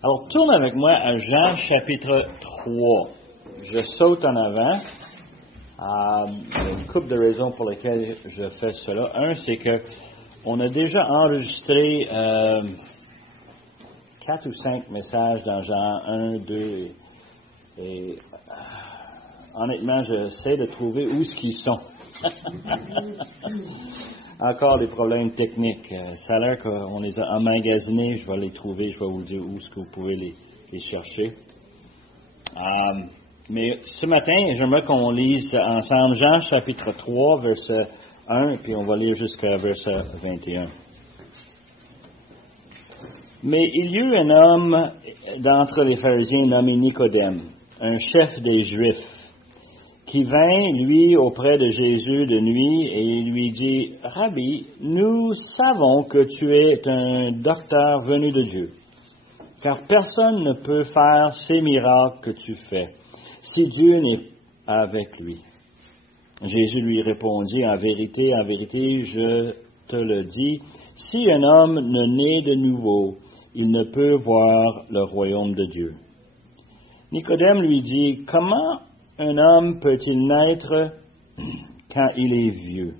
Alors, tourne avec moi à Jean chapitre 3. Je saute en avant. Il y a une couple de raisons pour lesquelles je fais cela. Un, c'est que on a déjà enregistré 4 ou 5 messages dans Jean 1, 2 et honnêtement, j'essaie de trouver où est-ce qu'ils sont. Encore des problèmes techniques. Ça a l'air qu'on les a emmagasinés. Je vais les trouver. Je vais vous dire où est-ce que vous pouvez les chercher. Mais ce matin, j'aimerais qu'on lise ensemble Jean chapitre 3, verset 1, puis on va lire jusqu'à verset 21. Mais il y eut un homme d'entre les pharisiens nommé Nicodème, un chef des Juifs, qui vint, lui, auprès de Jésus de nuit et lui dit, « Rabbi, nous savons que tu es un docteur venu de Dieu, car personne ne peut faire ces miracles que tu fais, si Dieu n'est avec lui. » Jésus lui répondit, « en vérité, je te le dis, si un homme ne naît de nouveau, il ne peut voir le royaume de Dieu. » Nicodème lui dit, « Comment un homme peut-il naître quand il est vieux?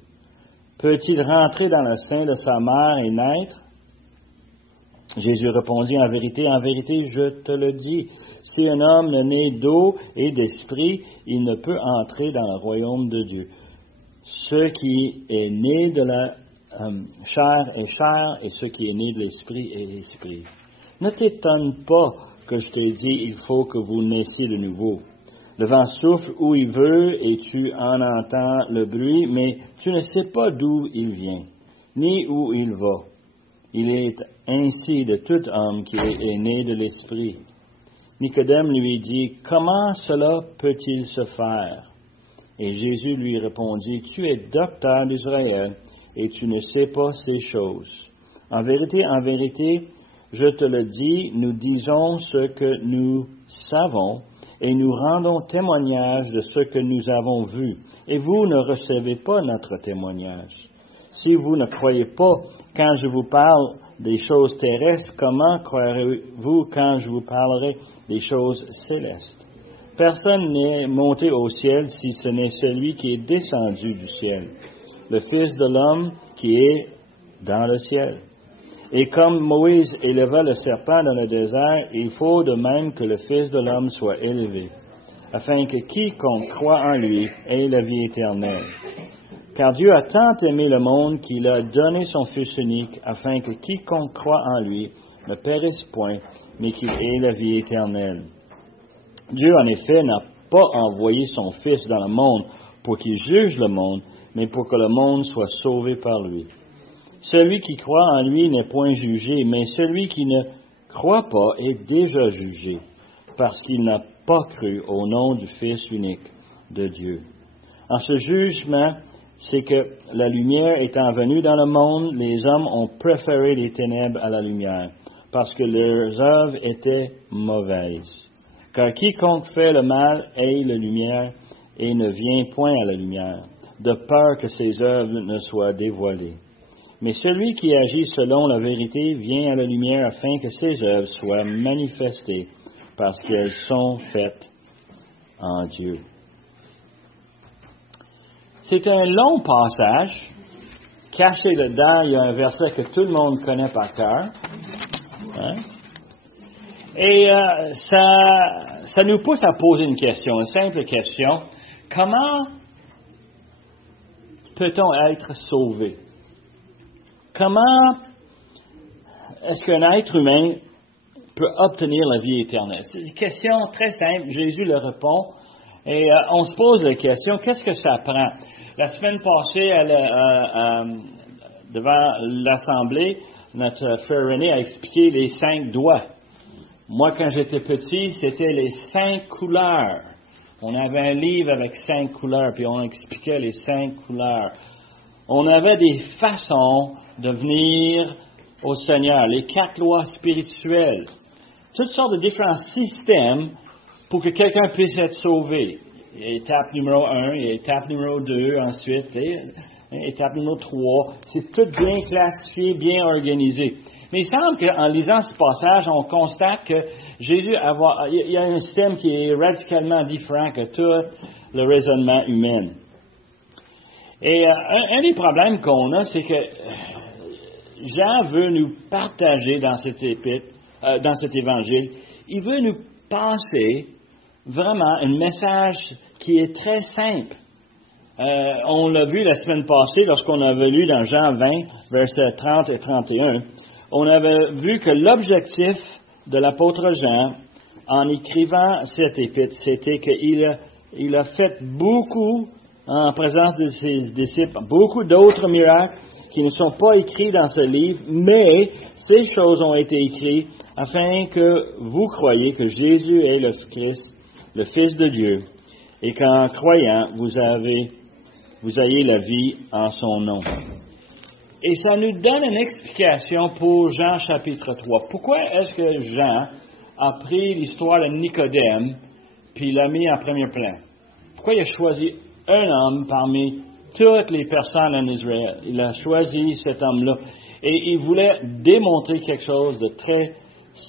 Peut-il rentrer dans le sein de sa mère et naître? » Jésus répondit, en vérité, je te le dis, si un homme ne naît d'eau et d'esprit, il ne peut entrer dans le royaume de Dieu. Ce qui est né de la chair est chair, et ce qui est né de l'esprit est esprit. Ne t'étonne pas que je te dis, il faut que vous naissiez de nouveau. Le vent souffle où il veut et tu en entends le bruit, mais tu ne sais pas d'où il vient, ni où il va. Il est ainsi de tout homme qui est né de l'esprit. Nicodème lui dit, « Comment cela peut-il se faire? » Et Jésus lui répondit, « Tu es docteur d'Israël et tu ne sais pas ces choses. En vérité, je te le dis, nous disons ce que nous savons, et nous rendons témoignage de ce que nous avons vu, et vous ne recevez pas notre témoignage. Si vous ne croyez pas quand je vous parle des choses terrestres, comment croirez-vous quand je vous parlerai des choses célestes? Personne n'est monté au ciel si ce n'est celui qui est descendu du ciel, le Fils de l'homme qui est dans le ciel. Et comme Moïse éleva le serpent dans le désert, il faut de même que le Fils de l'homme soit élevé, afin que quiconque croit en lui ait la vie éternelle. Car Dieu a tant aimé le monde qu'il a donné son Fils unique, afin que quiconque croit en lui ne périsse point, mais qu'il ait la vie éternelle. Dieu, en effet, n'a pas envoyé son Fils dans le monde pour qu'il juge le monde, mais pour que le monde soit sauvé par lui. Celui qui croit en lui n'est point jugé, mais celui qui ne croit pas est déjà jugé, parce qu'il n'a pas cru au nom du Fils unique de Dieu. En ce jugement, c'est que la lumière étant venue dans le monde, les hommes ont préféré les ténèbres à la lumière, parce que leurs œuvres étaient mauvaises. Car quiconque fait le mal hait la lumière et ne vient point à la lumière, de peur que ses œuvres ne soient dévoilées. Mais celui qui agit selon la vérité vient à la lumière afin que ses œuvres soient manifestées, parce qu'elles sont faites en Dieu. C'est un long passage. Caché dedans, il y a un verset que tout le monde connaît par cœur. Hein? Et ça nous pousse à poser une question, une simple question. Comment peut-on être sauvé? Comment est-ce qu'un être humain peut obtenir la vie éternelle? C'est une question très simple. Jésus le répond. Et on se pose la question, qu'est-ce que ça prend? La semaine passée, devant l'Assemblée, notre frère René a expliqué les 5 doigts. Moi, quand j'étais petit, c'était les 5 couleurs. On avait un livre avec 5 couleurs, puis on expliquait les 5 couleurs. On avait des façons de venir au Seigneur, les 4 lois spirituelles, toutes sortes de différents systèmes pour que quelqu'un puisse être sauvé. Étape numéro 1, étape numéro 2, ensuite, étape numéro 3. C'est tout bien classifié, bien organisé. Mais il semble qu'en lisant ce passage, on constate que Jésus il y a un système qui est radicalement différent que tout le raisonnement humain. Et un des problèmes qu'on a, c'est que Jean veut nous partager dans cet évangile, il veut nous passer vraiment un message qui est très simple. On l'a vu la semaine passée lorsqu'on avait lu dans Jean 20, versets 30 et 31. On avait vu que l'objectif de l'apôtre Jean, en écrivant cette épître, c'était qu'il a fait beaucoup, en présence de ses disciples, beaucoup d'autres miracles qui ne sont pas écrits dans ce livre, mais ces choses ont été écrites afin que vous croyiez que Jésus est le Christ, le Fils de Dieu, et qu'en croyant, vous ayez la vie en son nom. Et ça nous donne une explication pour Jean chapitre 3. Pourquoi est-ce que Jean a pris l'histoire de Nicodème puis l'a mis en premier plan? Pourquoi il a choisi un homme parmi toutes les personnes en Israël? Il a choisi cet homme-là. Et il voulait démontrer quelque chose de très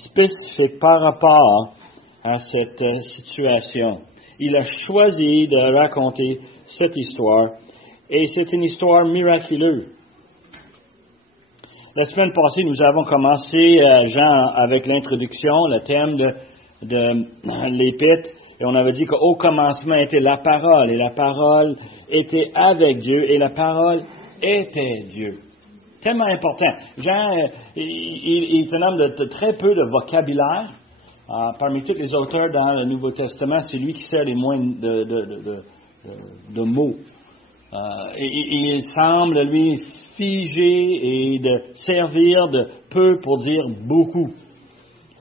spécifique par rapport à cette situation. Il a choisi de raconter cette histoire. Et c'est une histoire miraculeuse. La semaine passée, nous avons commencé, Jean, avec l'introduction, le thème de l'épître, et on avait dit qu'au commencement était la parole, et la parole était avec Dieu, et la parole était Dieu. Tellement important. Jean, il est un homme de très peu de vocabulaire. Parmi tous les auteurs dans le Nouveau Testament, c'est lui qui sert les moins de mots. Il semble, lui, figer et de servir de peu pour dire beaucoup.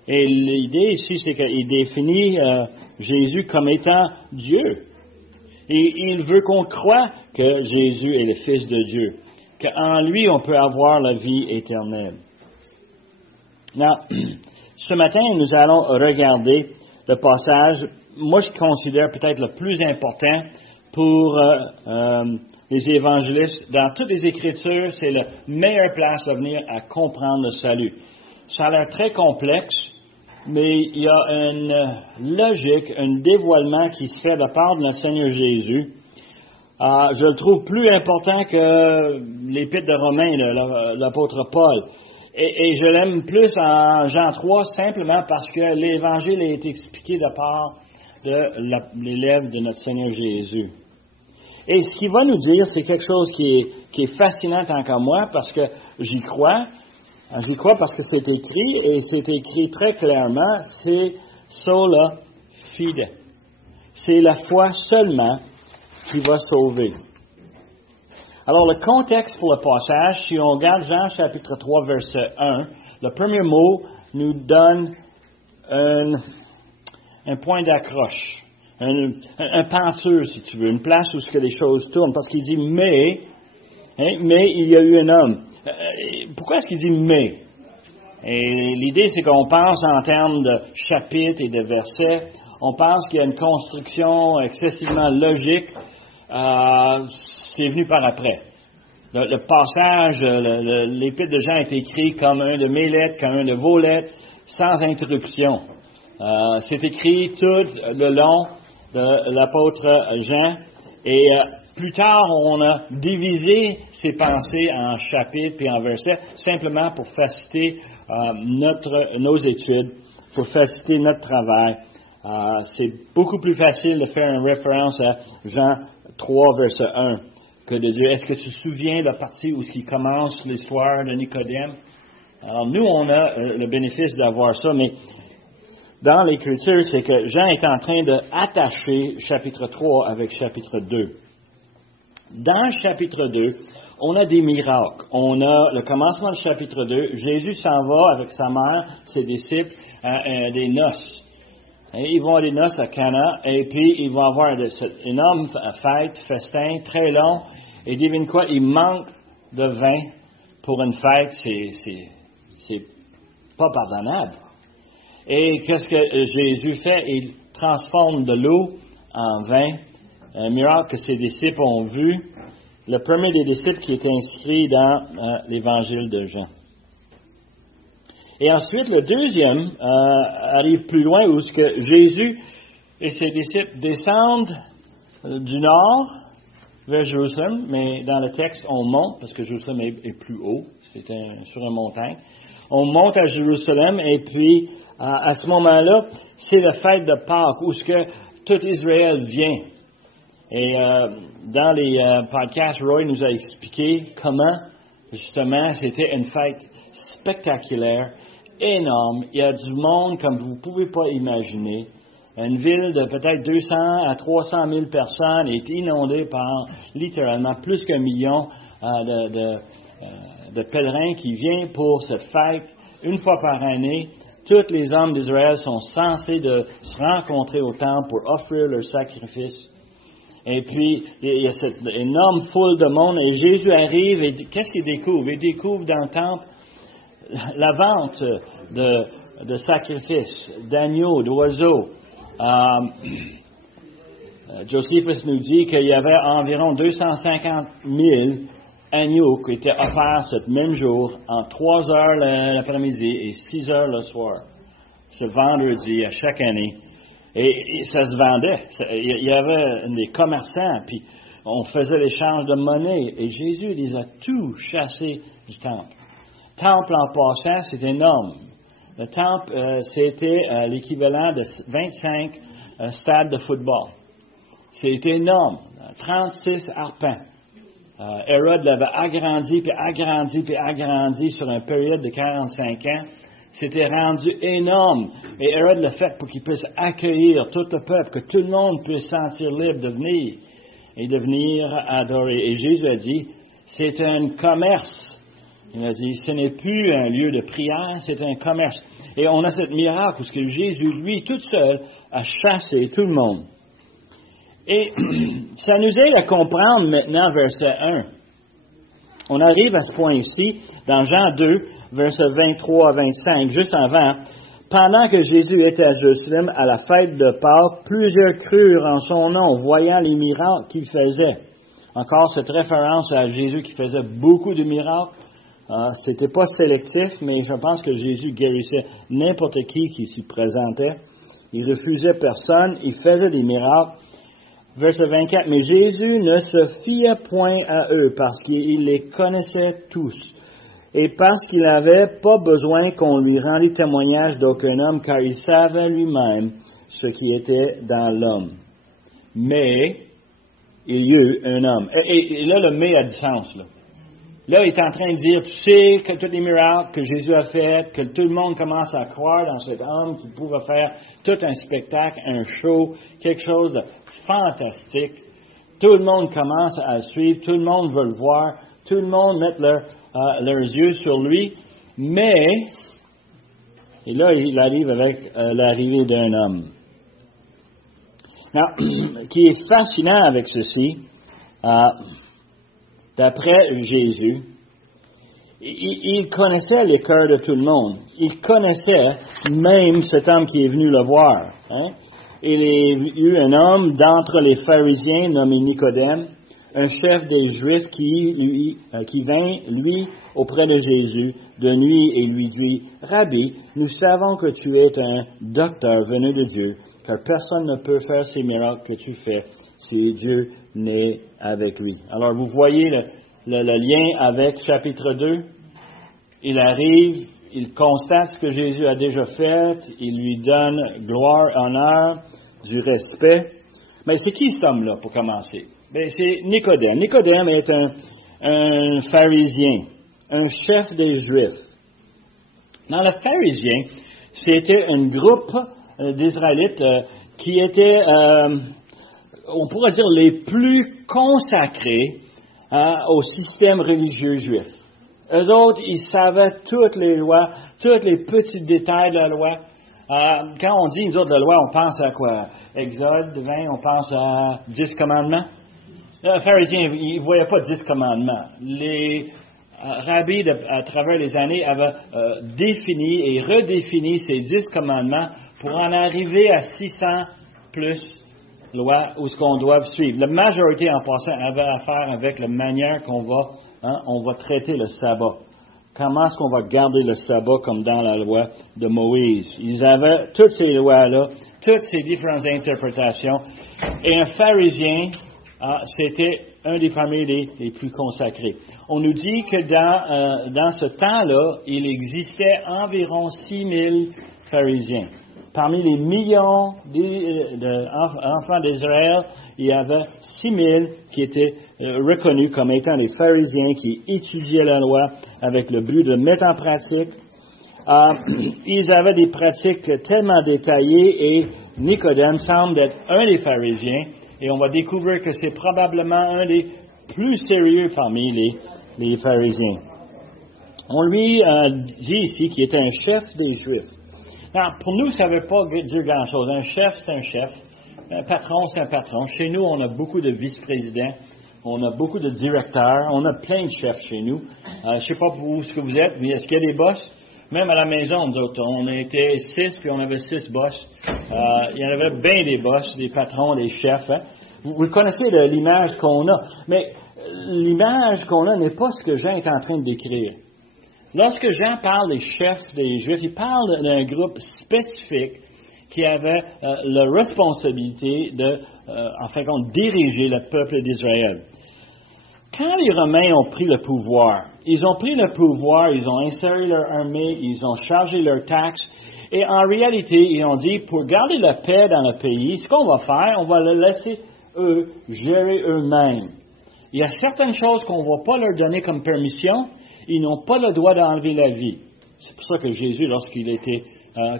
Et l'idée ici, c'est qu'il définit Jésus comme étant Dieu. Et il veut qu'on croie que Jésus est le Fils de Dieu, qu'en lui, on peut avoir la vie éternelle. Now, ce matin, nous allons regarder le passage, moi je considère peut-être le plus important pour les évangélistes. Dans toutes les Écritures, c'est la meilleure place à venir à comprendre le salut. Ça a l'air très complexe, mais il y a une logique, un dévoilement qui se fait de part de notre Seigneur Jésus. Je le trouve plus important que l'Épître de Romains, l'apôtre Paul. Et je l'aime plus en Jean 3, simplement parce que l'Évangile a été expliqué de part de l'élève de notre Seigneur Jésus. Et ce qu'il va nous dire, c'est quelque chose qui est fascinant tant qu'à moi, parce que j'y crois. J'y crois parce que c'est écrit, et c'est écrit très clairement, c'est sola fide. C'est la foi seulement qui va sauver. Alors, le contexte pour le passage, si on regarde Jean chapitre 3, verset 1, le premier mot nous donne un point d'accroche, un penteur, si tu veux, une place où ce que les choses tournent, parce qu'il dit « mais il y a eu un homme ». Pourquoi est-ce qu'il dit « mais ». Et l'idée, c'est qu'on pense en termes de chapitres et de versets, on pense qu'il y a une construction excessivement logique, c'est venu par après. Le passage, l'épître de Jean est écrit comme un de mes lettres, comme un de vos lettres, sans interruption. C'est écrit tout le long de l'apôtre Jean. Et plus tard, on a divisé ces pensées en chapitres et en versets, simplement pour faciliter nos études, pour faciliter notre travail. C'est beaucoup plus facile de faire une référence à Jean 3, verset 1, que de dire, est-ce que tu te souviens de la partie où il commence l'histoire de Nicodème? Alors, nous, on a le bénéfice d'avoir ça, mais dans l'Écriture, c'est que Jean est en train d'attacher chapitre 3 avec chapitre 2. Dans chapitre 2, on a des miracles. On a le commencement du chapitre 2. Jésus s'en va avec sa mère, ses disciples, à des noces. Et ils vont à des noces à Cana, et puis ils vont avoir une énorme fête, festin, très long. Et devine quoi, il manque de vin pour une fête, c'est pas pardonnable. Et qu'est-ce que Jésus fait? Il transforme de l'eau en vin, un miracle que ses disciples ont vu. Le premier des disciples qui est inscrit dans l'Évangile de Jean. Et ensuite, le deuxième arrive plus loin où ce que Jésus et ses disciples descendent du nord vers Jérusalem, mais dans le texte, on monte, parce que Jérusalem est plus haut, sur une montagne. On monte à Jérusalem, et puis, à ce moment-là, c'est la fête de Pâques, où ce que tout Israël vient. Et dans les podcasts, Roy nous a expliqué comment, justement, c'était une fête spectaculaire, énorme. Il y a du monde comme vous ne pouvez pas imaginer. Une ville de peut-être 200 à 300 000 personnes est inondée par littéralement plus qu'1 million de pèlerins qui viennent pour cette fête une fois par année. Tous les hommes d'Israël sont censés de se rencontrer au temple pour offrir leur sacrifice. Et puis, il y a cette énorme foule de monde et Jésus arrive et qu'est-ce qu'il découvre? Il découvre dans le temple la vente de sacrifices, d'agneaux, d'oiseaux. Josephus nous dit qu'il y avait environ 250 000 agneaux qui étaient offerts ce même jour en 3 heures l'après-midi et 6 heures le soir. Ce vendredi à chaque année. Et ça se vendait. Il y avait des commerçants, puis on faisait l'échange de monnaie. Et Jésus les a tous chassés du temple. Le temple, en passant, c'est énorme. Le temple, c'était l'équivalent de 25 stades de football. C'est énorme. 36 arpents. Hérode l'avait agrandi, puis agrandi, puis agrandi sur une période de 45 ans. C'était rendu énorme. Et Hérode l'a fait pour qu'il puisse accueillir tout le peuple, que tout le monde puisse se sentir libre de venir et de venir adorer. Et Jésus a dit, c'est un commerce. Il a dit, ce n'est plus un lieu de prière, c'est un commerce. Et on a cette miracle parce que Jésus, lui, tout seul, a chassé tout le monde. Et ça nous aide à comprendre maintenant verset 1. On arrive à ce point ici, dans Jean 2, versets 23 à 25, juste avant. Pendant que Jésus était à Jérusalem à la fête de Pâques, plusieurs crurent en son nom, voyant les miracles qu'il faisait. Encore cette référence à Jésus qui faisait beaucoup de miracles. C'était pas sélectif, mais je pense que Jésus guérissait n'importe qui s'y présentait. Il refusait personne, il faisait des miracles. Verset 24, mais Jésus ne se fiait point à eux parce qu'il les connaissait tous et parce qu'il n'avait pas besoin qu'on lui rendît témoignage d'aucun homme car il savait lui-même ce qui était dans l'homme. Mais il y eut un homme. Et là, le « mais » a du sens. Là, il est en train de dire, tu sais que tous les miracles que Jésus a faits, que tout le monde commence à croire dans cet homme qui pouvait faire tout un spectacle, un show, quelque chose de fantastique. Tout le monde commence à le suivre, tout le monde veut le voir, tout le monde met leurs yeux sur lui. Mais, et là, il arrive avec l'arrivée d'un homme. Alors, qui est fascinant avec ceci, d'après Jésus, il connaissait les cœurs de tout le monde. Il connaissait même cet homme qui est venu le voir. Hein? Il y a eu un homme d'entre les pharisiens nommé Nicodème, un chef des Juifs qui vint, lui, auprès de Jésus de nuit et lui dit, « Rabbi, nous savons que tu es un docteur venu de Dieu, car personne ne peut faire ces miracles que tu fais si Dieu n'est avec lui. » Alors, vous voyez le lien avec chapitre 2. Il arrive, il constate ce que Jésus a déjà fait, il lui donne gloire, honneur, du respect. Mais c'est qui cet homme-là, pour commencer? Ben, c'est Nicodème. Nicodème est un pharisien, un chef des Juifs. Dans le pharisien, c'était un groupe d'Israélites qui étaient, on pourrait dire, les plus consacrés au système religieux juif. Eux autres, ils savaient toutes les lois, tous les petits détails de la loi. Quand on dit, nous autres, la loi, on pense à quoi? Exode 20, on pense à 10 commandements. Le pharisien, il ne voyait pas 10 commandements. Les rabbis, à travers les années, avaient défini et redéfini ces 10 commandements pour en arriver à 600 plus lois où ce qu'on doit suivre. La majorité, en passant, avait à faire avec la manière qu'on va traiter le sabbat. comment est-ce qu'on va garder le sabbat comme dans la loi de Moïse. Ils avaient toutes ces lois-là, toutes ces différentes interprétations. Et un pharisien, c'était un des parmi les plus consacrés. On nous dit que dans ce temps-là, il existait environ 6000 pharisiens. Parmi les millions d'enfants d'Israël, il y avait 6000 qui étaient reconnus comme étant des pharisiens qui étudiaient la loi avec le but de mettre en pratique. Ils avaient des pratiques tellement détaillées et Nicodème semble être un des pharisiens et on va découvrir que c'est probablement un des plus sérieux parmi les pharisiens. On lui dit ici qu'il était un chef des Juifs. Alors, pour nous, ça ne veut pas dire grand-chose. Un chef, c'est un chef. Un patron, c'est un patron. Chez nous, on a beaucoup de vice-présidents. On a beaucoup de directeurs. On a plein de chefs chez nous. Je ne sais pas où ce que vous êtes, mais est-ce qu'il y a des boss? Même à la maison, nous autres, on était 6, puis on avait 6 boss. Il y en avait bien des boss, des patrons, des chefs. Hein? Vous connaissez l'image qu'on a. Mais l'image qu'on a n'est pas ce que Jean est en train de décrire. Lorsque Jean parle des chefs des Juifs, il parle d'un groupe spécifique qui avait la responsabilité de, diriger le peuple d'Israël. Quand les Romains ont pris le pouvoir, ils ont inséré leur armée, ils ont chargé leurs taxes, et en réalité, ils ont dit, pour garder la paix dans le pays, ce qu'on va faire, on va le laisser eux gérer eux-mêmes. Il y a certaines choses qu'on ne va pas leur donner comme permission. Ils n'ont pas le droit d'enlever la vie. C'est pour ça que Jésus, lorsqu'il a été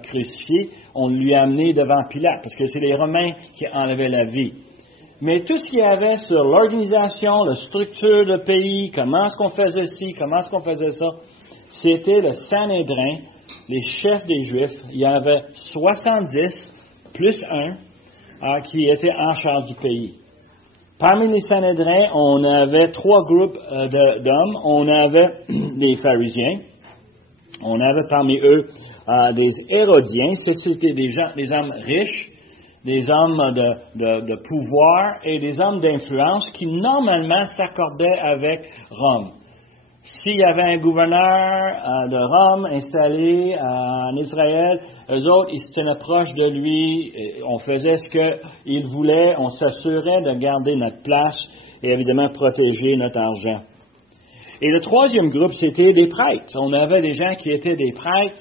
crucifié, on lui a amené devant Pilate, parce que c'est les Romains qui enlevaient la vie. Mais tout ce qu'il y avait sur l'organisation, la structure du pays, comment est-ce qu'on faisait ci, comment est-ce qu'on faisait ça, c'était le Sanhédrin, les chefs des Juifs. Il y avait 70 plus 1 qui étaient en charge du pays. Parmi les Sanhédrins, on avait 3 groupes d'hommes. On avait les pharisiens. On avait parmi eux des hérodiens. C'était des hommes riches, des hommes de pouvoir et des hommes d'influence qui normalement s'accordaient avec Rome. S'il y avait un gouverneur de Rome installé en Israël, eux autres, ils se tenaient proches de lui, on faisait ce qu'il voulait, on s'assurait de garder notre place et évidemment protéger notre argent. Et le troisième groupe, c'était des prêtres. On avait des gens qui étaient des prêtres,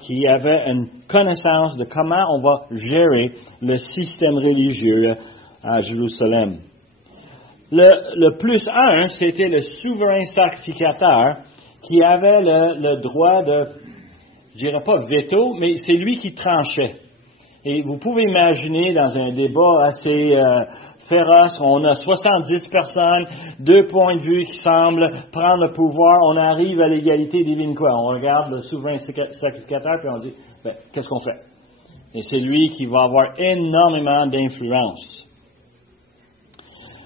qui avaient une connaissance de comment on va gérer le système religieux à Jérusalem. Le plus 1, c'était le souverain sacrificateur qui avait le droit de, je dirais pas veto, mais c'est lui qui tranchait. Et vous pouvez imaginer dans un débat assez féroce, on a 70 personnes, 2 points de vue qui semblent prendre le pouvoir, on arrive à l'égalité divine quoi? On regarde le souverain sacrificateur puis on dit, qu'est-ce qu'on fait? Et c'est lui qui va avoir énormément d'influence.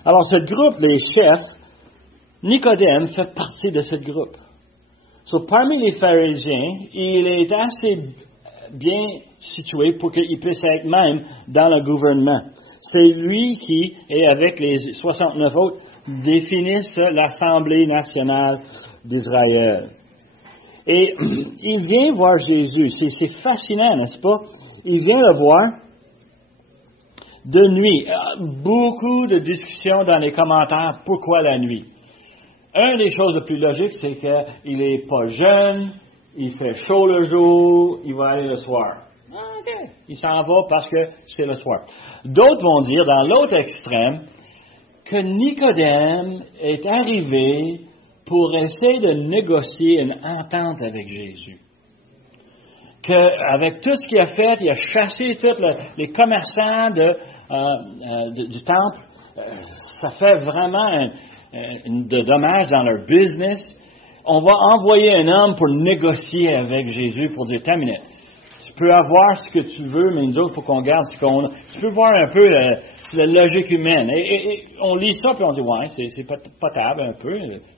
Alors, ce groupe, les chefs, Nicodème fait partie de ce groupe. Parmi les pharisiens, il est assez bien situé pour qu'il puisse être même dans le gouvernement. C'est lui qui, et avec les 69 autres, définissent l'Assemblée nationale d'Israël. Et il vient voir Jésus. C'est fascinant, n'est-ce pas? Il vient le voir de nuit. Beaucoup de discussions dans les commentaires. Pourquoi la nuit? Une des choses les plus logiques, c'est qu'il n'est pas jeune, il fait chaud le jour, il va aller le soir. OK. Il s'en va parce que c'est le soir. D'autres vont dire, dans l'autre extrême, que Nicodème est arrivé pour essayer de négocier une entente avec Jésus. Qu'avec tout ce qu'il a fait, il a chassé tous les commerçants du temple. Ça fait vraiment de dommages dans leur business. On va envoyer un homme pour négocier avec Jésus pour dire, terminé. Tu peux avoir ce que tu veux, mais nous autres, il faut qu'on garde ce qu'on a. Tu peux voir un peu la logique humaine. Et on lit ça, puis on dit, ouais, c'est potable un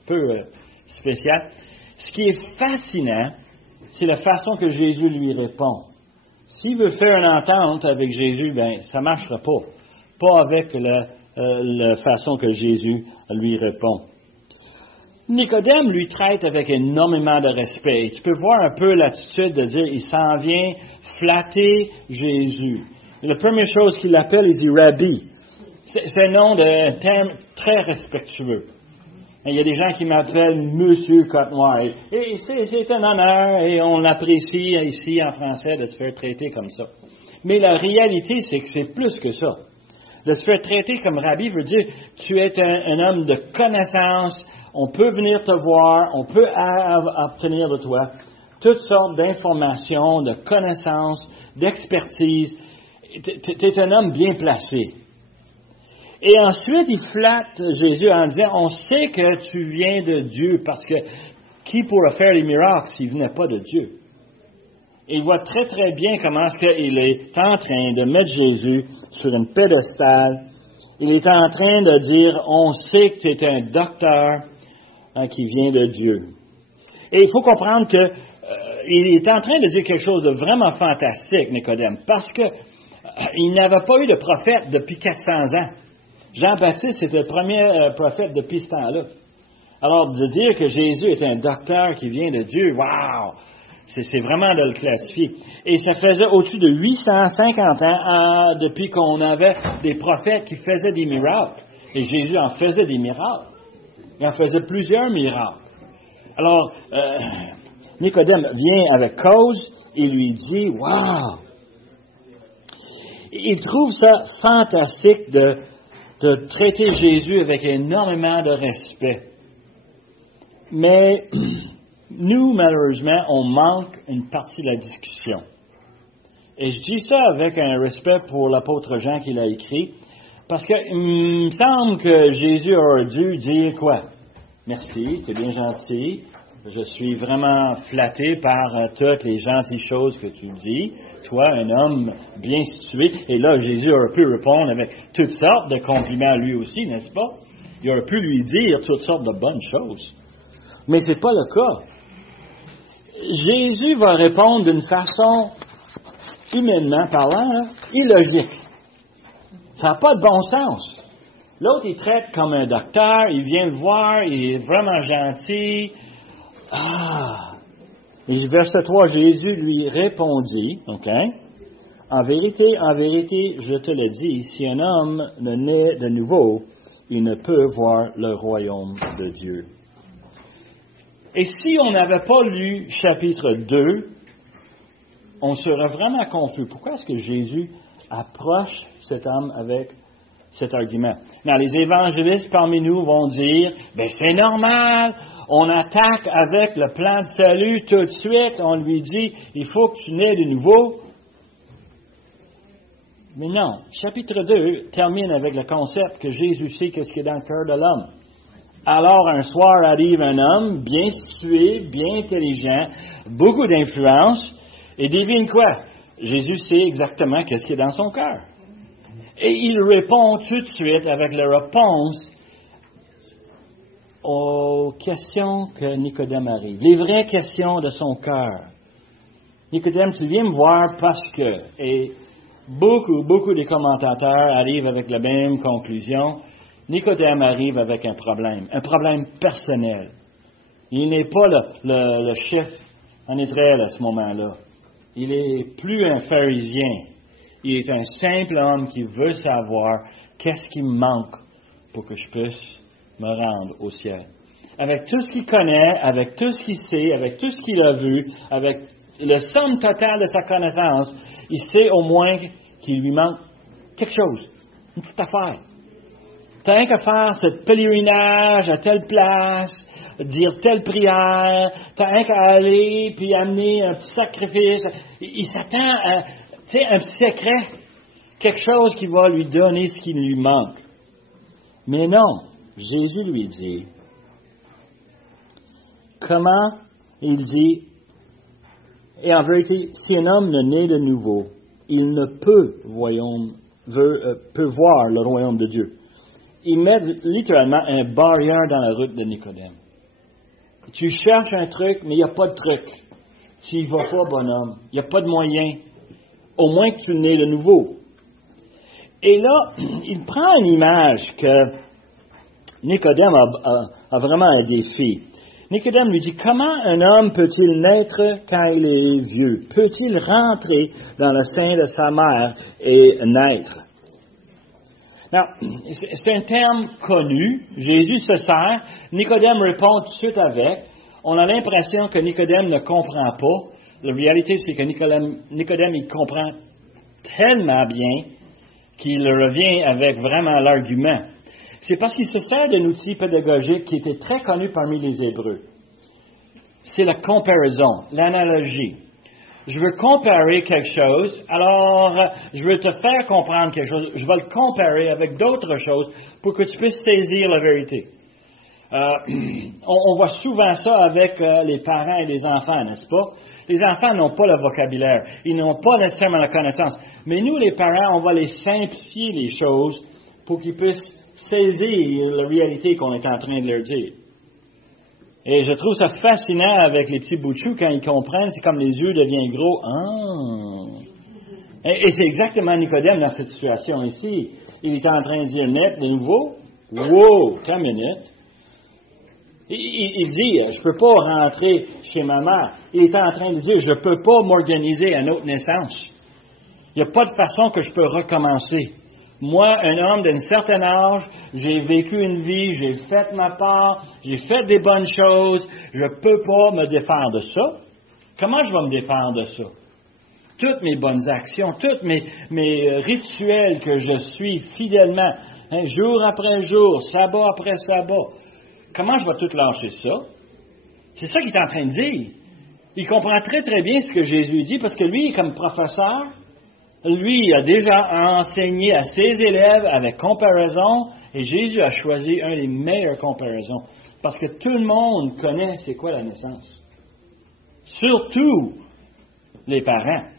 peu spécial. Ce qui est fascinant, c'est la façon que Jésus lui répond. S'il veut faire une entente avec Jésus, ça ne marchera pas. Pas avec la façon que Jésus lui répond. Nicodème lui traite avec énormément de respect. Et tu peux voir un peu l'attitude de dire, il s'en vient flatter Jésus. Et la première chose qu'il appelle, il dit Rabbi. C'est un nom de terme très respectueux. Et il y a des gens qui m'appellent Monsieur Côte-Noire. Et c'est un honneur et on apprécie ici en français de se faire traiter comme ça. Mais la réalité, c'est que c'est plus que ça. De se faire traiter comme Rabbi veut dire, tu es un homme de connaissance, on peut venir te voir, on peut obtenir de toi toutes sortes d'informations, de connaissances, d'expertise. Tu es un homme bien placé. Et ensuite, il flatte Jésus en disant, on sait que tu viens de Dieu, parce que qui pourrait faire les miracles s'il ne venait pas de Dieu? Et il voit très très bien comment est-ce qu'il est en train de mettre Jésus sur une pédestal. Il est en train de dire, on sait que tu es un docteur qui vient de Dieu. Et il faut comprendre que il est en train de dire quelque chose de vraiment fantastique, Nicodème, parce que il n'avait pas eu de prophète depuis 400 ans. Jean-Baptiste était le premier prophète depuis ce temps-là. Alors, de dire que Jésus est un docteur qui vient de Dieu, wow! C'est vraiment de le classifier. Et ça faisait au-dessus de 850 ans depuis qu'on avait des prophètes qui faisaient des miracles. Et Jésus en faisait des miracles. Il en faisait plusieurs miracles. Alors, Nicodème vient avec cause et lui dit, wow! Il trouve ça fantastique de traiter Jésus avec énormément de respect. Mais nous, malheureusement, on manque une partie de la discussion. Et je dis ça avec un respect pour l'apôtre Jean qui l'a écrit, parce qu'il me semble que Jésus aurait dû dire quoi? Merci, tu es bien gentil. Je suis vraiment flatté par toutes les gentilles choses que tu dis. Toi, un homme bien situé. Et là, Jésus aurait pu répondre avec toutes sortes de compliments à lui aussi, n'est-ce pas? Il aurait pu lui dire toutes sortes de bonnes choses. Mais ce n'est pas le cas. Jésus va répondre d'une façon, humainement parlant, illogique. Ça n'a pas de bon sens. L'autre, il traite comme un docteur, il vient le voir, il est vraiment gentil. Et verset 3, Jésus lui répondit, OK, en vérité, je te le dis, si un homme ne naît de nouveau, il ne peut voir le royaume de Dieu. Et si on n'avait pas lu chapitre 2, on serait vraiment confus. Pourquoi est-ce que Jésus approche cet homme avec cet argument? Now, les évangélistes parmi nous vont dire, c'est normal, on attaque avec le plan de salut tout de suite, on lui dit, il faut que tu naies de nouveau. Mais non, chapitre 2 termine avec le concept que Jésus sait qu'est-ce qui est dans le cœur de l'homme. Alors, un soir arrive un homme bien situé, bien intelligent, beaucoup d'influence, et devine quoi? Jésus sait exactement qu'est-ce qui est dans son cœur. Et il répond tout de suite avec la réponse aux questions que Nicodème arrive, les vraies questions de son cœur. Nicodème, tu viens me voir parce que, et beaucoup des commentateurs arrivent avec la même conclusion, Nicodème arrive avec un problème personnel. Il n'est pas le chef en Israël à ce moment-là. Il est plus un pharisien. Il est un simple homme qui veut savoir qu'est-ce qui me manque pour que je puisse me rendre au ciel. Avec tout ce qu'il connaît, avec tout ce qu'il sait, avec tout ce qu'il a vu, avec le somme totale de sa connaissance, il sait au moins qu'il lui manque quelque chose, une petite affaire. T'as rien qu'à faire ce pèlerinage à telle place, dire telle prière, t'as rien qu'à aller puis amener un petit sacrifice. Il s'attend à, un petit secret, quelque chose qui va lui donner ce qui lui manque. Mais non, Jésus lui dit, comment? Il dit, et en vérité, si un homme ne naît de nouveau, il ne peut voir le royaume de Dieu. Il met littéralement un barrière dans la route de Nicodème. Tu cherches un truc, mais il n'y a pas de truc. Tu n'y vas pas, bonhomme. Il n'y a pas de moyen. Au moins que tu nais de nouveau. Et là, il prend une image que Nicodème a a vraiment un défi. Nicodème lui dit, comment un homme peut-il naître quand il est vieux? Peut-il rentrer dans le sein de sa mère et naître? Non, c'est un terme connu. Jésus se sert. Nicodème répond tout de suite avec. On a l'impression que Nicodème ne comprend pas. La réalité, c'est que Nicodème, il comprend tellement bien qu'il revient avec vraiment l'argument. C'est parce qu'il se sert d'un outil pédagogique qui était très connu parmi les Hébreux. C'est la comparaison, l'analogie. Je veux comparer quelque chose, alors je veux te faire comprendre quelque chose. Je vais le comparer avec d'autres choses pour que tu puisses saisir la vérité. On voit souvent ça avec les parents et les enfants, n'est-ce pas? Les enfants n'ont pas le vocabulaire, ils n'ont pas nécessairement la connaissance. Mais nous, les parents, on va les simplifier les choses pour qu'ils puissent saisir la réalité qu'on est en train de leur dire. Et je trouve ça fascinant avec les petits bouts de chou, quand ils comprennent, c'est comme les yeux deviennent gros. Ah! Et c'est exactement Nicodème dans cette situation ici. Il est en train de dire net, de nouveau. Wow, 10 minutes. Il dit, je ne peux pas rentrer chez ma mère. Il est en train de dire, je ne peux pas m'organiser à une autre naissance. Il n'y a pas de façon que je peux recommencer. Moi, un homme d'un certain âge, j'ai vécu une vie, j'ai fait ma part, j'ai fait des bonnes choses, je ne peux pas me défaire de ça. Comment je vais me défaire de ça? Toutes mes bonnes actions, tous mes rituels que je suis fidèlement, jour après jour, sabbat après sabbat, comment je vais tout lâcher ça? C'est ça qu'il est en train de dire. Il comprend très très bien ce que Jésus dit, parce que lui, comme professeur, lui, il a déjà enseigné à ses élèves avec comparaison, et Jésus a choisi un des meilleures comparaisons. Parce que tout le monde connaît c'est quoi la naissance. Surtout les parents.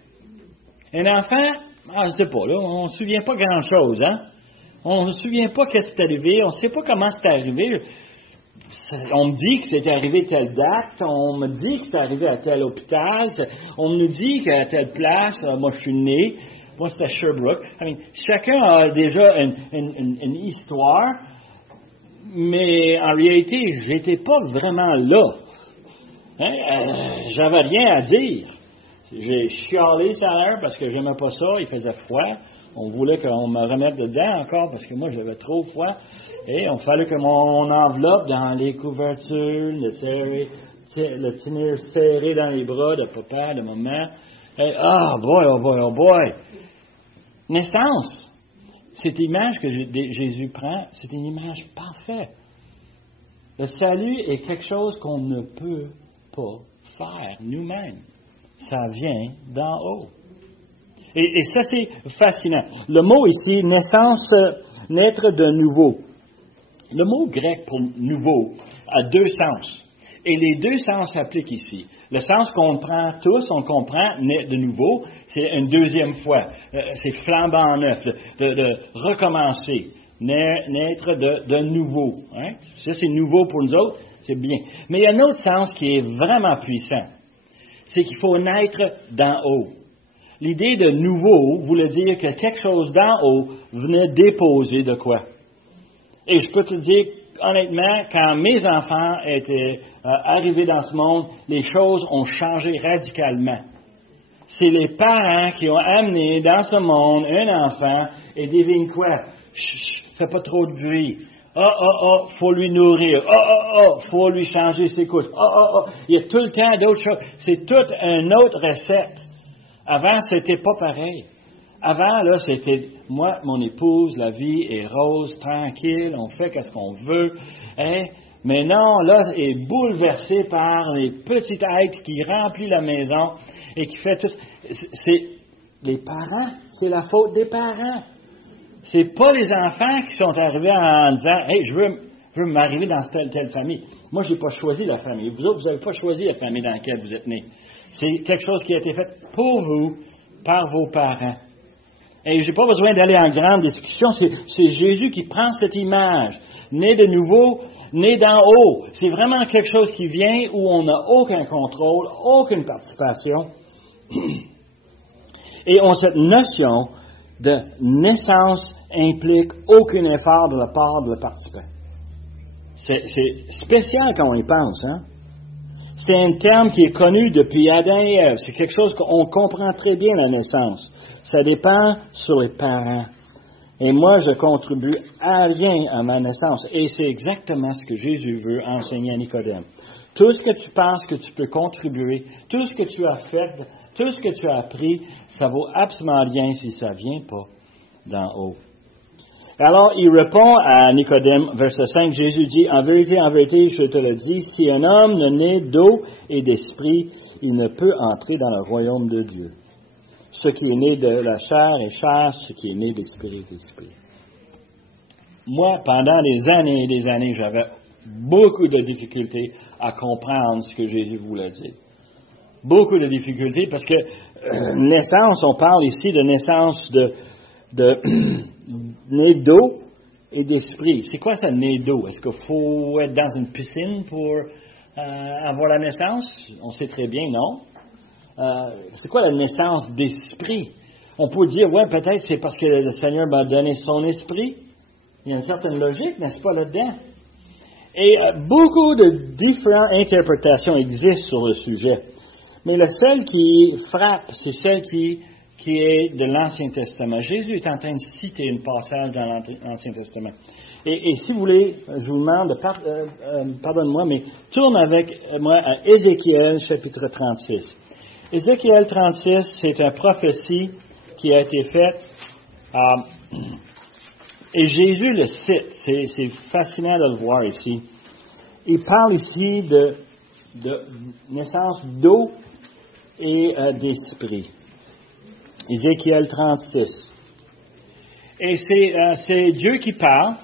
Un enfant, je ne sais pas, là, on ne se souvient pas grand-chose, hein? On ne se souvient pas qu'est-ce qui est arrivé, on ne sait pas comment c'est arrivé. On me dit que c'était arrivé telle date, on me dit que c'est arrivé à tel hôpital, on me dit qu'à telle place, moi je suis né, moi c'était Sherbrooke. Chacun a déjà une histoire, mais en réalité, j'étais pas vraiment là. J'avais rien à dire. J'ai chialé ça à l'heure parce que j'aimais pas ça, il faisait froid. On voulait qu'on me remette dedans encore parce que moi j'avais trop froid. Et on fallait que mon enveloppe dans les couvertures, le tenir serré dans les bras de papa, de maman. Et, oh boy. Naissance. Cette image que Jésus prend, c'est une image parfaite. Le salut est quelque chose qu'on ne peut pas faire nous-mêmes. Ça vient d'en haut. Et ça, c'est fascinant. Le mot ici, naissance, naître de nouveau. Le mot grec pour nouveau a deux sens. Et les deux sens s'appliquent ici. Le sens qu'on prend tous, on comprend, naître de nouveau, c'est une deuxième fois. C'est flambant neuf, de recommencer. Naître de nouveau. Hein? Ça, c'est nouveau pour nous autres, c'est bien. Mais il y a un autre sens qui est vraiment puissant. C'est qu'il faut naître d'en haut. L'idée de nouveau voulait dire que quelque chose d'en haut venait déposer de quoi. Et je peux te dire, honnêtement, quand mes enfants étaient arrivés dans ce monde, les choses ont changé radicalement. C'est les parents qui ont amené dans ce monde un enfant, et devine quoi? Chut, fais pas trop de bruit. Faut lui nourrir. Faut lui changer ses couches. Il y a tout le temps d'autres choses. C'est toute une autre recette. Avant, c'était pas pareil. Avant, là, c'était moi, mon épouse, la vie est rose, tranquille, on fait ce qu'on veut. Hein? Mais non, là, elle est bouleversée par les petits êtres qui remplissent la maison et qui fait tout. C'est les parents, c'est la faute des parents. C'est pas les enfants qui sont arrivés en disant, hey, je veux m'arriver dans telle famille. Moi, j'ai pas choisi la famille. Vous autres, vous n'avez pas choisi la famille dans laquelle vous êtes nés. C'est quelque chose qui a été fait pour vous, par vos parents. Et je n'ai pas besoin d'aller en grande discussion. C'est Jésus qui prend cette image. Né de nouveau, né d'en haut. C'est vraiment quelque chose qui vient où on n'a aucun contrôle, aucune participation. Et cette notion de naissance implique aucun effort de la part de le participant. C'est spécial quand on y pense, hein? C'est un terme qui est connu depuis Adam et Ève. C'est quelque chose qu'on comprend très bien, la naissance. Ça dépend sur les parents. Et moi, je contribue à rien à ma naissance. Et c'est exactement ce que Jésus veut enseigner à Nicodème. Tout ce que tu penses que tu peux contribuer, tout ce que tu as fait, tout ce que tu as appris, ça vaut absolument rien si ça ne vient pas d'en haut. Alors, il répond à Nicodème, verset 5, Jésus dit, en vérité, je te le dis, si un homme ne naît d'eau et d'esprit, il ne peut entrer dans le royaume de Dieu. Ce qui est né de la chair est chair, ce qui est né d'esprit est esprit. Moi, pendant des années et des années, j'avais beaucoup de difficultés à comprendre ce que Jésus voulait dire. Beaucoup de difficultés parce que naissance, on parle ici de naissance de nez d'eau et d'esprit. C'est quoi ça, nez d'eau? Est-ce qu'il faut être dans une piscine pour avoir la naissance? On sait très bien, non. C'est quoi la naissance d'esprit? On peut dire, ouais, peut-être c'est parce que le Seigneur m'a donné son esprit. Il y a une certaine logique, n'est-ce pas, là-dedans? Et beaucoup de différentes interprétations existent sur le sujet. Mais la seule qui frappe, c'est celle qui est de l'Ancien Testament. Jésus est en train de citer un passage dans l'Ancien Testament. Et si vous voulez, je vous demande, pardonne-moi, mais tourne avec moi à Ézéchiel, chapitre 36. Ézéchiel 36, c'est une prophétie qui a été faite, et Jésus le cite. C'est fascinant de le voir ici. Il parle ici de naissance d'eau et d'esprit. Ézéchiel 36. Et c'est Dieu qui parle.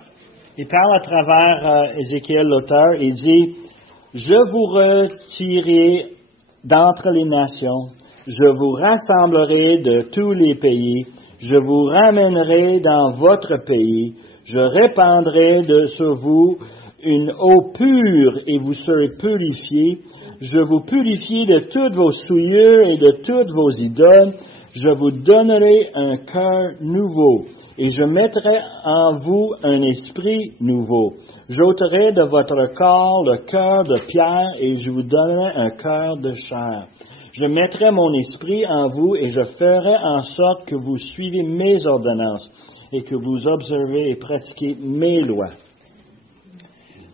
Il parle à travers Ézéchiel, l'auteur. Il dit, « Je vous retirerai d'entre les nations. Je vous rassemblerai de tous les pays. Je vous ramènerai dans votre pays. Je répandrai sur vous une eau pure et vous serez purifiés. Je vous purifie de toutes vos souillures et de toutes vos idoles. Je vous donnerai un cœur nouveau et je mettrai en vous un esprit nouveau. J'ôterai de votre corps le cœur de pierre et je vous donnerai un cœur de chair. Je mettrai mon esprit en vous et je ferai en sorte que vous suivez mes ordonnances et que vous observez et pratiquez mes lois. »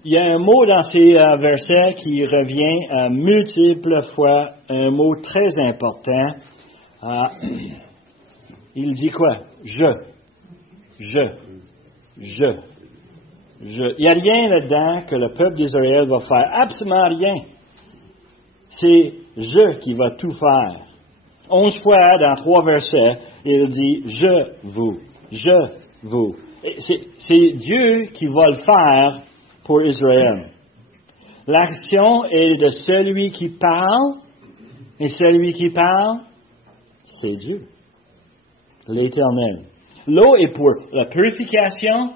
Il y a un mot dans ces versets qui revient multiples fois, un mot très important. Il dit quoi? Je. Il n'y a rien là-dedans que le peuple d'Israël va faire. Absolument rien. C'est je qui va tout faire. 11 fois dans 3 versets, il dit je vous. C'est Dieu qui va le faire pour Israël. L'action est de celui qui parle, et celui qui parle, c'est Dieu, l'Éternel. L'eau est pour la purification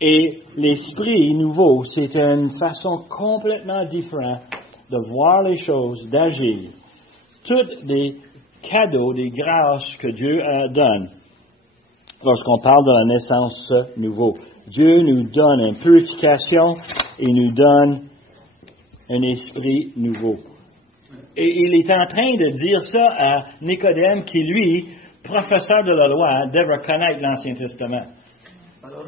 et l'esprit nouveau. C'est une façon complètement différente de voir les choses, d'agir. Tous des cadeaux, des grâces que Dieu donne lorsqu'on parle de la naissance nouveau. Dieu nous donne une purification et nous donne un esprit nouveau. Et il est en train de dire ça à Nicodème qui, lui, professeur de la loi, devrait connaître l'Ancien Testament. Alors,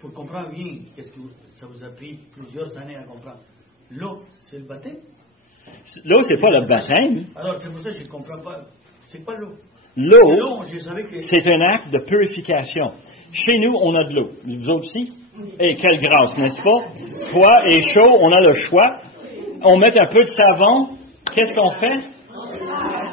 pour comprendre bien, qu'est-ce que ça vous a pris plusieurs années à comprendre? L'eau, c'est le baptême? L'eau, c'est pas le baptême. Alors, c'est pour ça que je ne comprends pas. C'est quoi l'eau? L'eau, je savais que... c'est un acte de purification. Chez nous, on a de l'eau. Vous autres aussi? Et quelle grâce, n'est-ce pas? Froid et chaud, on a le choix. On met un peu de savon. Qu'est-ce qu'on fait?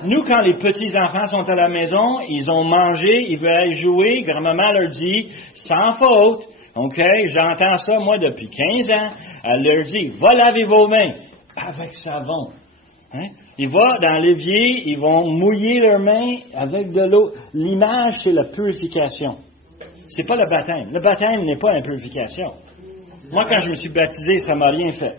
Nous, quand les petits-enfants sont à la maison, ils ont mangé, ils veulent aller jouer, grand-maman leur dit, sans faute, OK, j'entends ça, moi, depuis 15 ans, elle leur dit, va laver vos mains avec savon. Hein? Ils vont dans l'évier, ils vont mouiller leurs mains avec de l'eau. L'image, c'est la purification. C'est pas le baptême. Le baptême n'est pas la purification. Moi, quand je me suis baptisé, ça m'a rien fait.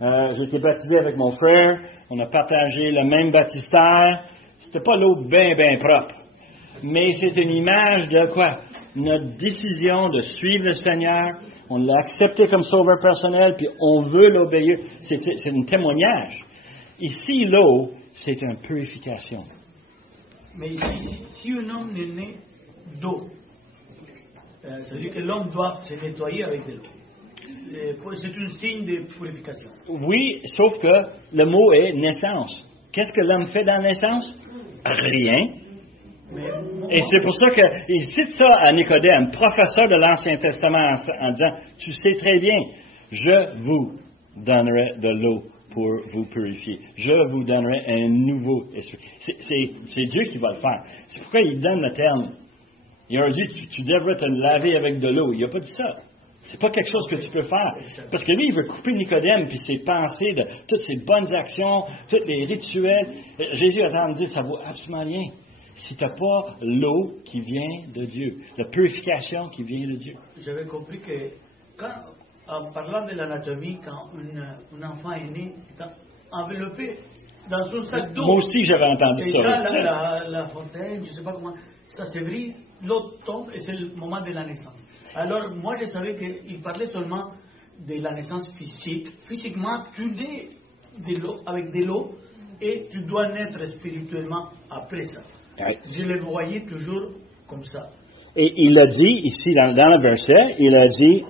J'ai été baptisé avec mon frère. On a partagé le même baptistère. C'était pas l'eau bien propre. Mais c'est une image de quoi? notre décision de suivre le Seigneur, on l'a accepté comme sauveur personnel, puis on veut l'obéir. C'est un témoignage. Ici, l'eau, c'est une purification. Mais ici, si un homme est né d'eau, ça veut dire que l'homme doit se nettoyer avec de l'eau. C'est un signe de purification. Oui, sauf que le mot est naissance. Qu'est-ce que l'homme fait dans la naissance? Rien. Et c'est pour ça qu'il cite ça à Nicodème, professeur de l'Ancien Testament, en disant, tu sais très bien, je vous donnerai de l'eau pour vous purifier. Je vous donnerai un nouveau esprit. C'est Dieu qui va le faire. C'est pourquoi il donne le terme. Il a dit, tu devrais te laver avec de l'eau. Il n'a pas dit ça. C'est pas quelque chose que tu peux faire. Parce que lui, il veut couper Nicodème puis ses pensées de toutes ses bonnes actions, tous les rituels. Jésus a tendance à dire, ça vaut absolument rien si tu n'as pas l'eau qui vient de Dieu, la purification qui vient de Dieu. J'avais compris que en parlant de l'anatomie, quand un enfant est né, il est enveloppé dans un sac d'eau. Moi aussi, j'avais entendu et ça. Quand la fontaine, je ne sais pas comment, ça se brise, l'eau tombe et c'est le moment de la naissance. Alors, moi, je savais qu'il parlait seulement de la naissance physique. Physiquement, tu nais avec de l'eau et tu dois naître spirituellement après ça. Oui. Je le voyais toujours comme ça. Et il a dit, ici, dans le verset, il a dit,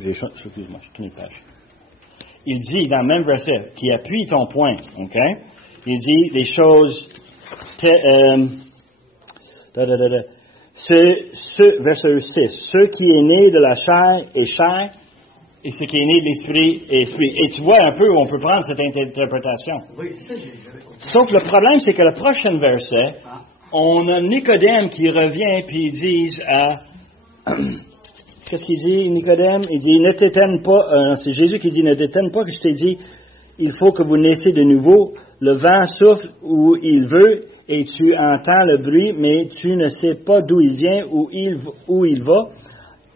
excuse-moi, je tourne une page. Il dit, dans le même verset, qui appuie ton point, OK? Il dit des choses, verset 6, ce qui est né de la chair est chair, et ce qui est né de l'esprit est esprit. Et tu vois un peu où on peut prendre cette interprétation. Oui, c'est ça. Sauf que le problème, c'est que le prochain verset, on a Nicodème qui revient, puis ils disent qu'est-ce qu'il dit, Nicodème? Il dit, ne t'étonne pas, c'est Jésus qui dit, ne t'étonne pas que je t'ai dit, il faut que vous naissiez de nouveau. Le vent souffle où il veut, et tu entends le bruit, mais tu ne sais pas d'où il vient, où il va.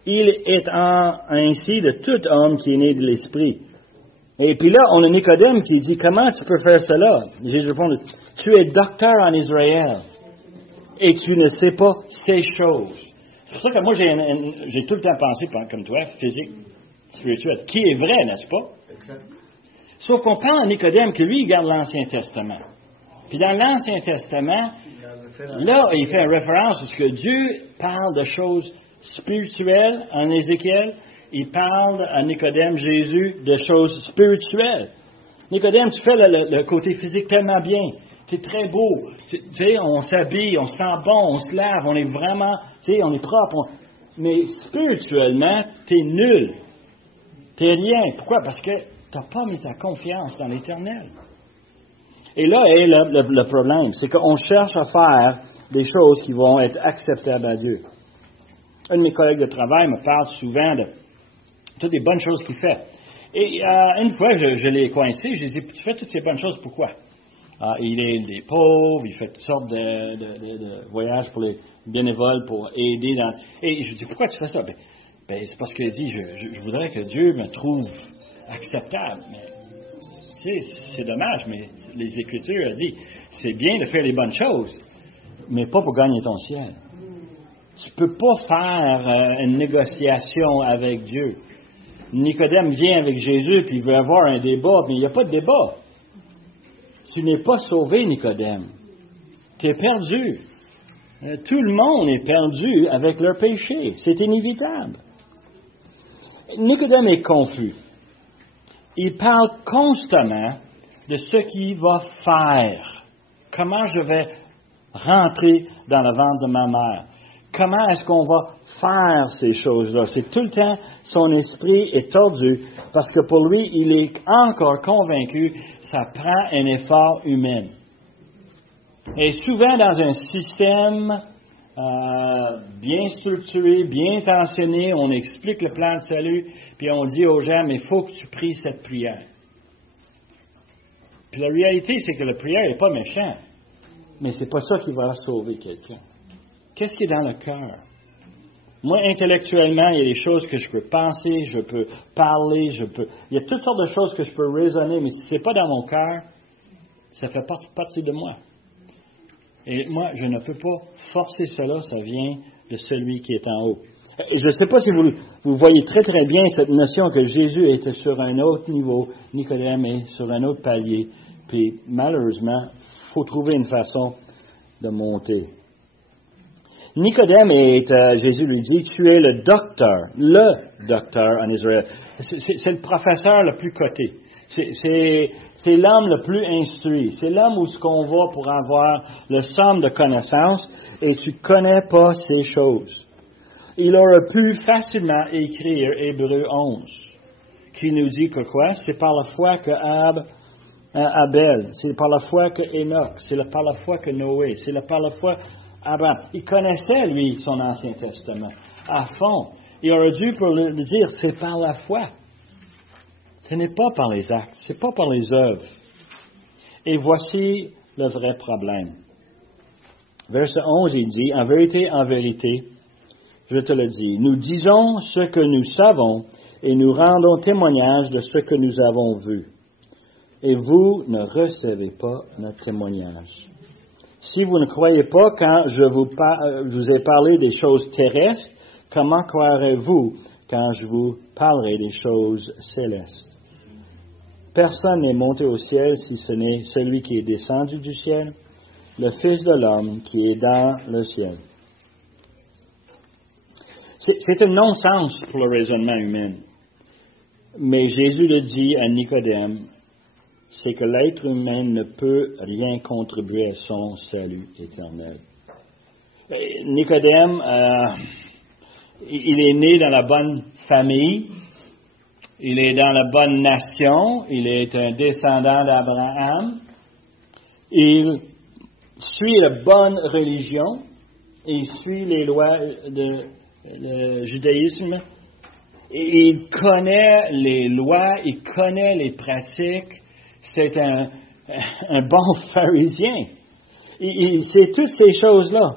Il est ainsi de tout homme qui est né de l'esprit. Et puis là, on a Nicodème qui dit, comment tu peux faire cela? Jésus répond, tu es docteur en Israël, et tu ne sais pas ces choses. C'est pour ça que moi, j'ai tout le temps pensé, comme toi, physique, spirituel, qui est vrai, n'est-ce pas? Exact. Sauf qu'on parle à Nicodème que lui, il garde l'Ancien Testament. Puis dans l'Ancien Testament, là, il fait une référence à ce que Dieu parle de choses spirituelles en Ézéchiel. Il parle à Nicodème, Jésus, de choses spirituelles. Nicodème, tu fais le côté physique tellement bien. C'est très beau. Tu sais, on s'habille, on se sent bon, on se lave, on est vraiment, tu sais, on est propre. Mais spirituellement, t'es nul. T'es rien. Pourquoi? Parce que t'as pas mis ta confiance dans l'Éternel. Et là est le problème. C'est qu'on cherche à faire des choses qui vont être acceptables à Dieu. Un de mes collègues de travail me parle souvent de toutes les bonnes choses qu'il fait. Et une fois, je l'ai coincé, je lui ai dit, tu fais toutes ces bonnes choses, pourquoi? Il aide les pauvres, il fait toutes sortes de voyages pour les bénévoles, pour aider dans... Et je lui dis, pourquoi tu fais ça? Ben c'est parce qu'il dit, je voudrais que Dieu me trouve acceptable. Mais, tu sais, c'est dommage, mais les Écritures ont dit, c'est bien de faire les bonnes choses, mais pas pour gagner ton ciel. Tu peux pas faire une négociation avec Dieu. Nicodème vient avec Jésus et il veut avoir un débat, mais il n'y a pas de débat. Tu n'es pas sauvé, Nicodème. Tu es perdu. Tout le monde est perdu avec leur péché. C'est inévitable. Nicodème est confus. Il parle constamment de ce qu'il va faire. Comment je vais rentrer dans le ventre de ma mère. Comment est-ce qu'on va faire ces choses-là? C'est tout le temps, son esprit est tordu parce que pour lui, il est encore convaincu que ça prend un effort humain. Et souvent, dans un système bien structuré, bien intentionné, on explique le plan de salut, puis on dit aux gens, mais il faut que tu pries cette prière. Puis la réalité, c'est que la prière n'est pas méchante, mais c'est pas ça qui va sauver quelqu'un. Qu'est-ce qui est dans le cœur? Moi, intellectuellement, il y a des choses que je peux penser, je peux parler, il y a toutes sortes de choses que je peux raisonner, mais si ce n'est pas dans mon cœur, ça fait partie de moi. Et moi, je ne peux pas forcer cela, ça vient de celui qui est en haut. Je ne sais pas si vous voyez très très bien cette notion que Jésus était sur un autre niveau, Nicodème est sur un autre palier, puis malheureusement, il faut trouver une façon de monter. Nicodème Jésus lui dit, tu es le docteur en Israël. C'est le professeur le plus coté. C'est l'homme le plus instruit. C'est l'homme où ce qu'on va pour avoir le somme de connaissances et tu connais pas ces choses. Il aurait pu facilement écrire Hébreux 11, qui nous dit que quoi? C'est par la foi que Abel, c'est par la foi que Enoch, c'est par la foi que Noé, c'est par la foi Abraham. Il connaissait, lui, son Ancien Testament à fond. Il aurait dû pour le dire, c'est par la foi. Ce n'est pas par les actes, c'est pas par les œuvres. Et voici le vrai problème. Verset 11, il dit, en vérité, je te le dis, nous disons ce que nous savons et nous rendons témoignage de ce que nous avons vu. Et vous ne recevez pas notre témoignage. Si vous ne croyez pas quand je vous ai parlé des choses terrestres, comment croirez-vous quand je vous parlerai des choses célestes? Personne n'est monté au ciel si ce n'est celui qui est descendu du ciel, le Fils de l'homme qui est dans le ciel. C'est un non-sens pour le raisonnement humain. Mais Jésus le dit à Nicodème, c'est que l'être humain ne peut rien contribuer à son salut éternel. Nicodème, il est né dans la bonne famille, il est dans la bonne nation, il est un descendant d'Abraham, il suit la bonne religion, il suit les lois le judaïsme, et il connaît les lois, il connaît les pratiques, c'est un bon pharisien. Il sait toutes ces choses-là,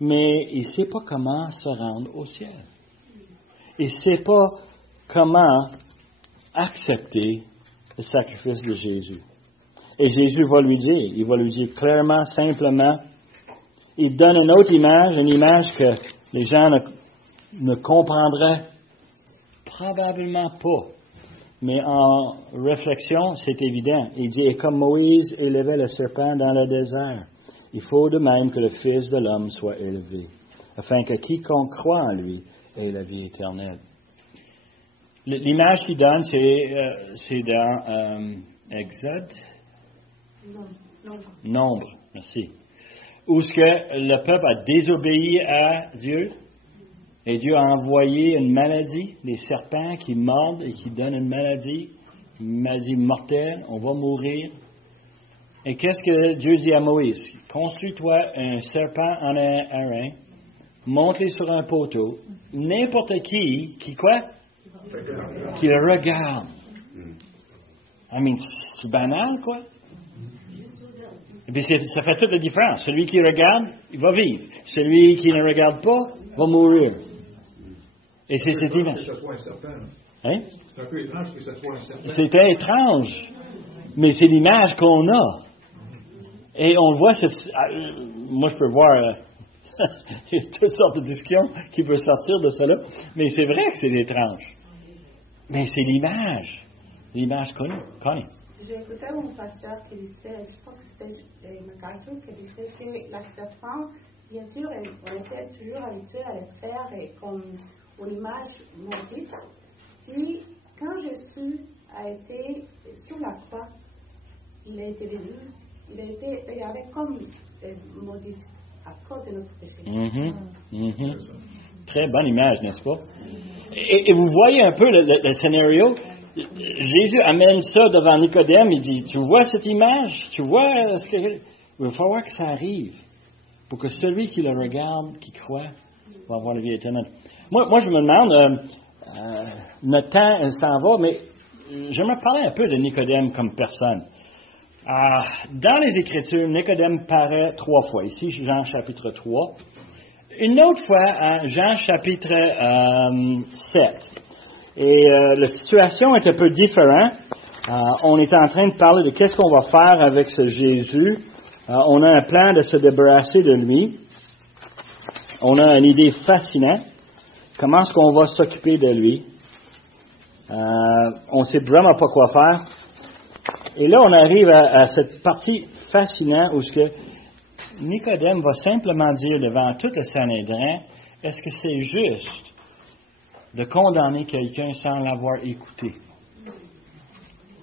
mais il ne sait pas comment se rendre au ciel. Il ne sait pas comment accepter le sacrifice de Jésus. Et Jésus va lui dire clairement, simplement, il donne une autre image, une image que les gens ne comprendraient probablement pas. Mais en réflexion, c'est évident. Il dit, et comme Moïse élevait le serpent dans le désert, il faut de même que le Fils de l'homme soit élevé, afin que quiconque croit en lui ait la vie éternelle. L'image qu'il donne, c'est dans Exode. Nombre, merci. Où ce que le peuple a désobéi à Dieu, et Dieu a envoyé une maladie, des serpents qui mordent et qui donnent une maladie mortelle, on va mourir. Et qu'est-ce que Dieu dit à Moïse? Construis-toi un serpent en airain, monte-le sur un poteau, n'importe qui quoi? Qui le regarde. C'est banal, quoi. Et puis ça fait toute la différence. Celui qui regarde, il va vivre. Celui qui ne regarde pas, va mourir. Et c'est cette image. Hein? C'est un peu étrange que ce soit un serpent. C'était étrange, mais c'est l'image qu'on a. Et on voit, moi je peux voir toutes sortes de discussions qui peuvent sortir de cela, mais c'est vrai que c'est étrange. Mais c'est l'image connue. J'ai écouté un pasteur qui disait, je pense que c'était MacArthur, qui disait que la serpent, bien sûr, on était toujours habitué à le faire comme une image maudite. Puis, quand Jésus a été sur la croix, il a été venu, il avait comme maudit à cause de notre péché. Très bonne image, n'est-ce pas? Et vous voyez un peu le scénario. Jésus amène ça devant Nicodème, il dit, tu vois cette image? Tu vois ce que... Il va falloir que ça arrive pour que celui qui le regarde, qui croit, va avoir la vie éternelle. Moi je me demande, notre temps s'en va, mais j'aimerais parler un peu de Nicodème comme personne. Dans les Écritures, Nicodème paraît 3 fois. Ici, Jean chapitre 3. Une autre fois, Jean chapitre 7. Et la situation est un peu différente. On est en train de parler de qu'est-ce qu'on va faire avec ce Jésus On a un plan de se débarrasser de lui. On a une idée fascinante. Comment est-ce qu'on va s'occuper de lui? On ne sait vraiment pas quoi faire. Et là, on arrive à cette partie fascinante où ce que Nicodème va simplement dire devant tout le Sanhédrin, est-ce que c'est juste de condamner quelqu'un sans l'avoir écouté?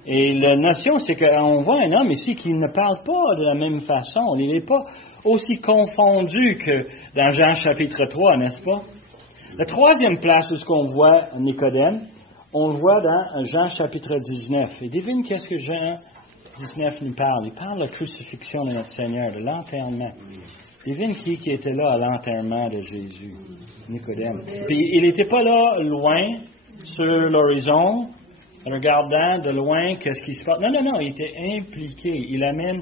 Et la notion, c'est qu'on voit un homme ici qui ne parle pas de la même façon. Il n'est pas aussi confondu que dans Jean chapitre 3, n'est-ce pas? La troisième place où ce qu'on voit Nicodème, on le voit dans Jean chapitre 19. Et devine qu'est-ce que Jean 19 nous parle. Il parle de la crucifixion de notre Seigneur, de l'enterrement. Devine qui était là à l'enterrement de Jésus? Nicodème. Puis il n'était pas là loin sur l'horizon, regardant de loin qu'est-ce qui se passe. Non, il était impliqué. Il amène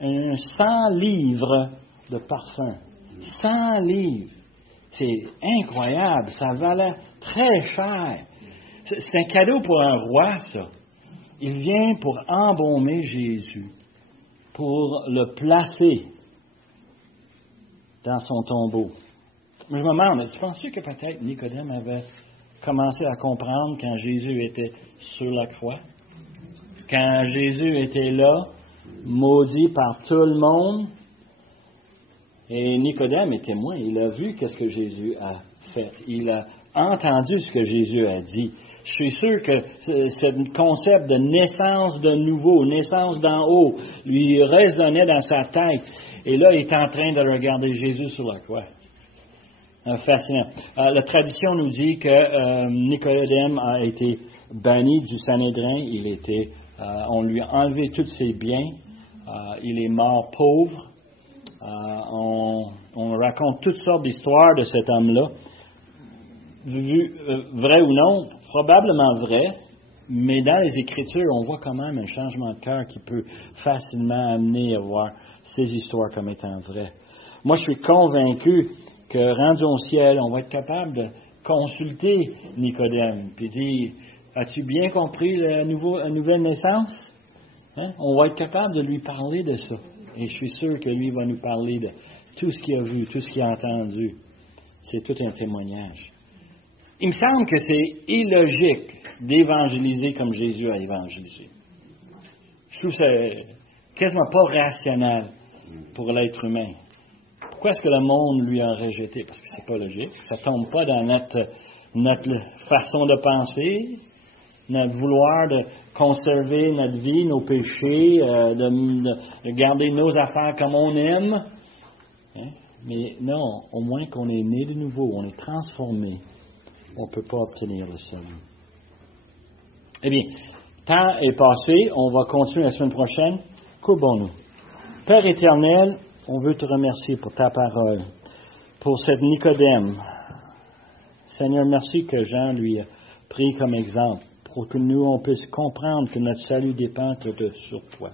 100 livres de parfum. 100 livres. C'est incroyable. Ça valait très cher. C'est un cadeau pour un roi, ça. Il vient pour embaumer Jésus, pour le placer dans son tombeau. Je me demande, tu penses-tu que peut-être Nicodème avait commencé à comprendre quand Jésus était sur la croix? Quand Jésus était là, maudit par tout le monde? Et Nicodème est témoin. Il a vu qu'est-ce que Jésus a fait. Il a entendu ce que Jésus a dit. Je suis sûr que ce concept de naissance de nouveau, naissance d'en haut, lui résonnait dans sa tête. Et là, il est en train de regarder Jésus sur la croix. Fascinant. La tradition nous dit que Nicodème a été banni du Sanhédrin. On lui a enlevé tous ses biens. Il est mort pauvre. On raconte toutes sortes d'histoires de cet homme-là. Vrai ou non, probablement vrai, mais dans les Écritures, on voit quand même un changement de cœur qui peut facilement amener à voir ces histoires comme étant vraies. Moi, je suis convaincu que, rendu au ciel, on va être capable de consulter Nicodème, puis dire, as-tu bien compris la nouvelle naissance? Hein? On va être capable de lui parler de ça. Et je suis sûr que lui va nous parler de tout ce qu'il a vu, tout ce qu'il a entendu. C'est tout un témoignage. Il me semble que c'est illogique d'évangéliser comme Jésus a évangélisé. Je trouve ça quasiment pas rationnel pour l'être humain. Pourquoi est-ce que le monde lui a rejeté? Parce que c'est pas logique. Ça tombe pas dans notre façon de penser, notre vouloir de conserver notre vie, nos péchés, de garder nos affaires comme on aime. Hein? Mais non, au moins qu'on est né de nouveau, on est transformé. On ne peut pas obtenir le salut. Eh bien, temps est passé. On va continuer la semaine prochaine. Courbons-nous. Père éternel, on veut te remercier pour ta parole, pour cette Nicodème. Seigneur, merci que Jean lui a pris comme exemple pour que nous, on puisse comprendre que notre salut dépend sur toi.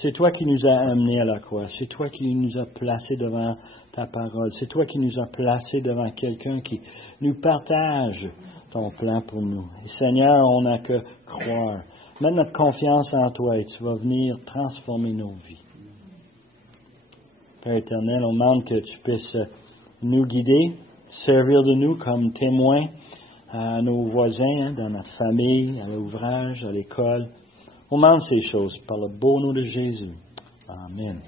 C'est toi qui nous as amenés à la croix. C'est toi qui nous as placés devant ta parole. C'est toi qui nous as placés devant quelqu'un qui nous partage ton plan pour nous. Et Seigneur, on n'a que croire. Mets notre confiance en toi et tu vas venir transformer nos vies. Père éternel, on demande que tu puisses nous guider, servir de nous comme témoins à nos voisins, dans notre famille, à l'ouvrage, à l'école. On demande ces choses par le beau nom de Jésus. Amen.